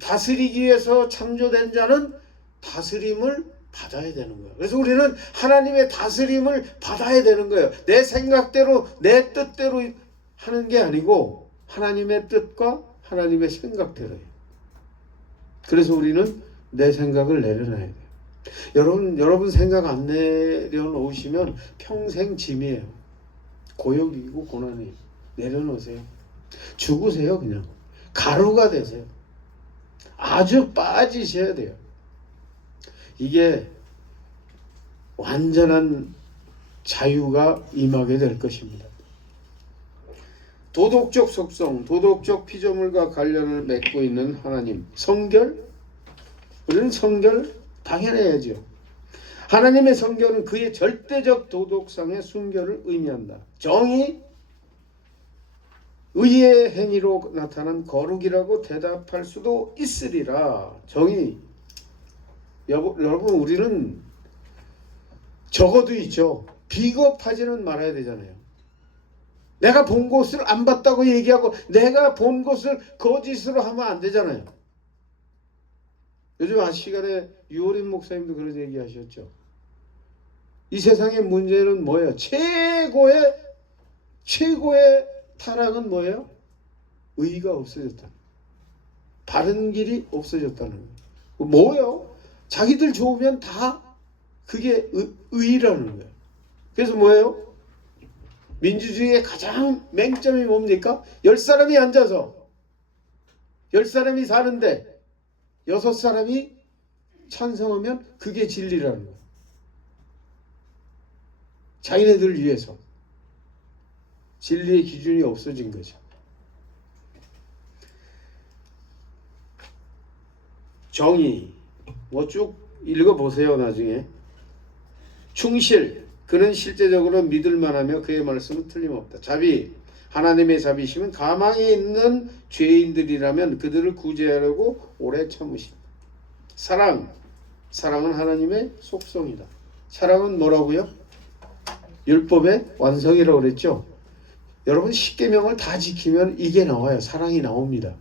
다스리기 위해서 창조된 자는 다스림을 받아야 되는 거예요. 그래서 우리는 하나님의 다스림을 받아야 되는 거예요. 내 생각대로 내 뜻대로 하는 게 아니고 하나님의 뜻과 하나님의 생각대로예요. 그래서 우리는 내 생각을 내려놔야 돼요. 여러분 생각 안 내려놓으시면 평생 짐이에요. 고역이고 고난이에요. 내려놓으세요. 죽으세요. 그냥 가루가 되세요. 아주 빠지셔야 돼요. 이게 완전한 자유가 임하게 될 것입니다. 도덕적 속성, 도덕적 피조물과 관련을 맺고 있는 하나님, 성결? 우리는 성결 당연해야죠. 하나님의 성결은 그의 절대적 도덕상의 순결을 의미한다. 정의, 의의 행위로 나타난 거룩이라고 대답할 수도 있으리라. 정의. 여러분, 우리는 적어도 있죠. 비겁하지는 말아야 되잖아요. 내가 본 것을 안 봤다고 얘기하고 내가 본 것을 거짓으로 하면 안 되잖아요. 요즘 시간에 유호림 목사님도 그런 얘기 하셨죠. 이 세상의 문제는 뭐예요? 최고의 타락은 뭐예요? 의의가 없어졌다. 바른 길이 없어졌다는 거예요. 뭐예요? 자기들 좋으면 다 그게 의의라는 거예요. 그래서 뭐예요? 민주주의의 가장 맹점이 뭡니까? 10사람이 앉아서 10사람이 사는데 6사람이 찬성하면 그게 진리라는 거예요. 자기네들 위해서. 진리의 기준이 없어진 거죠. 정의, 쭉 읽어보세요. 나중에. 충실, 그는 실제적으로 믿을만하며 그의 말씀은 틀림없다. 자비, 하나님의 자비심은 가망에 있는 죄인들이라면 그들을 구제하려고 오래 참으신다. 사랑, 사랑은 하나님의 속성이다. 사랑은 뭐라고요? 율법의 완성이라고 그랬죠. 여러분, 십계명을 다 지키면 이게 나와요. 사랑이 나옵니다.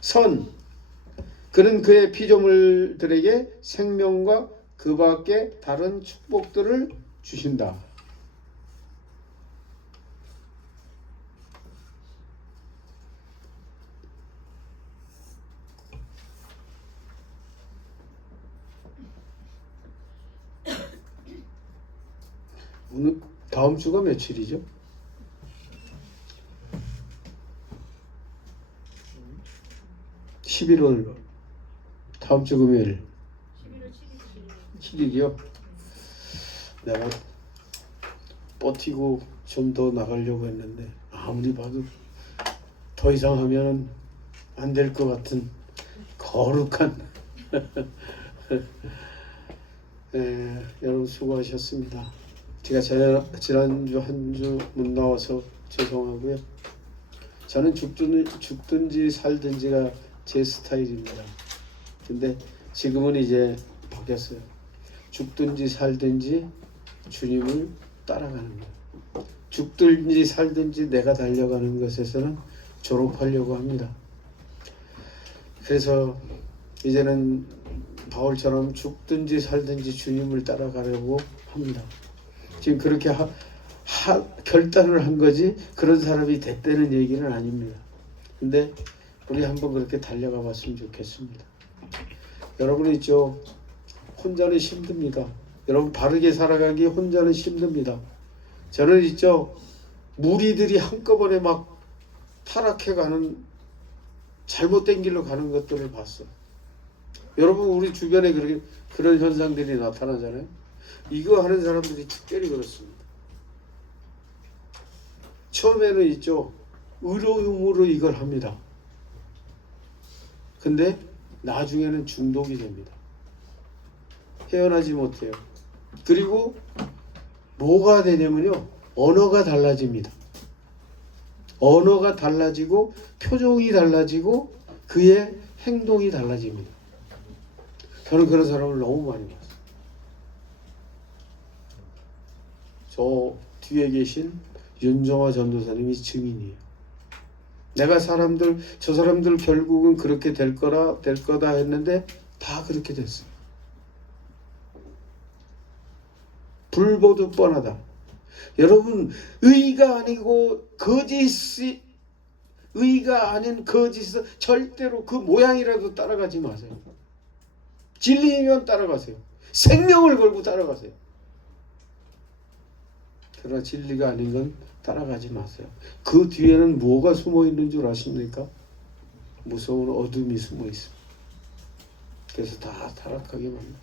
선, 그는 그의 피조물들에게 생명과 그 밖에 다른 축복들을 주신다. 오늘 다음 주가 며칠이죠? 11월 다음 주 금요일 7일이요. 내가 버티고 좀 더 나가려고 했는데 아무리 봐도 더 이상 하면 안 될 것 같은 거룩한 여러분 수고하셨습니다. 제가 지난주 한 주 못 나와서 죄송하고요. 저는 죽든지 살든지가 제 스타일입니다. 근데 지금은 이제 바뀌었어요. 죽든지 살든지 주님을 따라가는 거예요. 죽든지 살든지 내가 달려가는 것에서는 졸업하려고 합니다. 그래서 이제는 바울처럼 죽든지 살든지 주님을 따라가려고 합니다. 지금 그렇게 결단을 한 거지 그런 사람이 됐다는 얘기는 아닙니다. 근데 우리 한번 그렇게 달려가 봤으면 좋겠습니다. 여러분 있죠. 혼자는 힘듭니다. 여러분 바르게 살아가기 혼자는 힘듭니다. 저는 있죠. 무리들이 한꺼번에 막 타락해가는 잘못된 길로 가는 것들을 봤어. 여러분 우리 주변에 그런 현상들이 나타나잖아요. 이거 하는 사람들이 특별히 그렇습니다. 처음에는 있죠. 의로움으로 이걸 합니다. 근데 나중에는 중독이 됩니다. 헤어나지 못해요. 그리고 뭐가 되냐면요. 언어가 달라집니다. 언어가 달라지고 표정이 달라지고 그의 행동이 달라집니다. 저는 그런 사람을 너무 많이 봤어요. 저 뒤에 계신 윤정화 전도사님이 증인이에요. 내가 저 사람들 결국은 그렇게 될 거다 했는데 다 그렇게 됐어요. 불보듯 뻔하다. 여러분 의가 아니고 의가 아닌 거짓은 절대로 그 모양이라도 따라가지 마세요. 진리면 따라가세요. 생명을 걸고 따라가세요. 그러나 진리가 아닌 건 따라가지 마세요. 그 뒤에는 뭐가 숨어 있는 줄 아십니까? 무서운 어둠이 숨어 있습니다. 그래서 다 타락하게 만듭니다.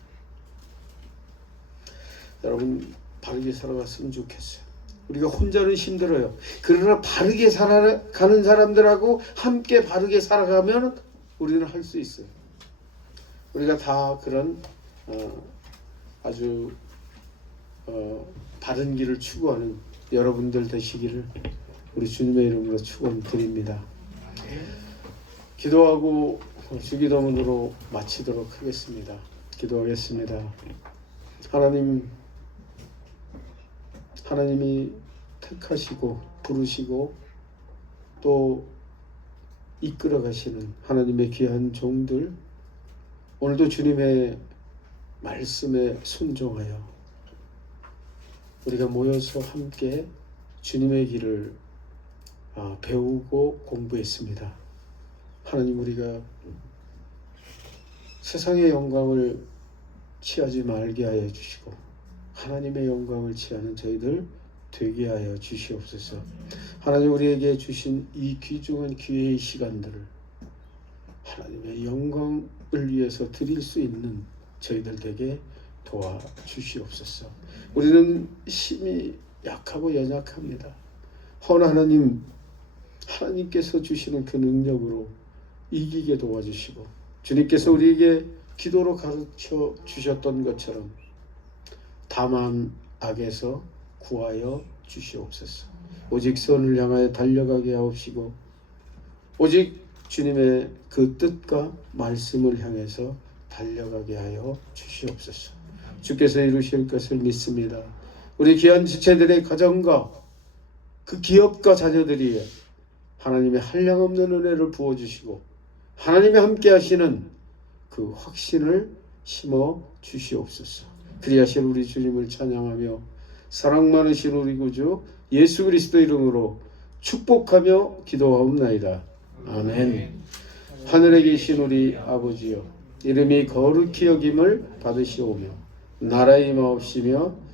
여러분 바르게 살아갔으면 좋겠어요. 우리가 혼자는 힘들어요. 그러나 바르게 살아가는 사람들하고 함께 바르게 살아가면 우리는 할 수 있어요. 우리가 다 그런 아주 바른 길을 추구하는 여러분들 되시기를 우리 주님의 이름으로 축원드립니다. 기도하고 주기도문으로 마치도록 하겠습니다. 기도하겠습니다. 하나님이 택하시고 부르시고 또 이끌어 가시는 하나님의 귀한 종들, 오늘도 주님의 말씀에 순종하여 우리가 모여서 함께 주님의 길을 배우고 공부했습니다. 하나님, 우리가 세상의 영광을 취하지 말게 하여 주시고 하나님의 영광을 취하는 저희들 되게 하여 주시옵소서. 하나님, 우리에게 주신 이 귀중한 기회의 시간들을 하나님의 영광을 위해서 드릴 수 있는 저희들 되게 도와주시옵소서. 우리는 힘이 약하고 연약합니다. 허나 하나님께서 주시는 그 능력으로 이기게 도와주시고 주님께서 우리에게 기도로 가르쳐 주셨던 것처럼 다만 악에서 구하여 주시옵소서. 오직 선을 향하여 달려가게 하옵시고 오직 주님의 그 뜻과 말씀을 향해서 달려가게 하여 주시옵소서. 주께서 이루실 것을 믿습니다. 우리 귀한 지체들의 가정과 그 기업과 자녀들이 하나님의 한량없는 은혜를 부어주시고 하나님이 함께 하시는 그 확신을 심어 주시옵소서. 그리하실 우리 주님을 찬양하며 사랑 많으신 우리 구주 예수 그리스도 이름으로 축복하며 기도하옵나이다. 아멘. 하늘에 계신 우리 아버지여, 이름이 거룩히 여김을 받으시오며 나라의 임하옵시며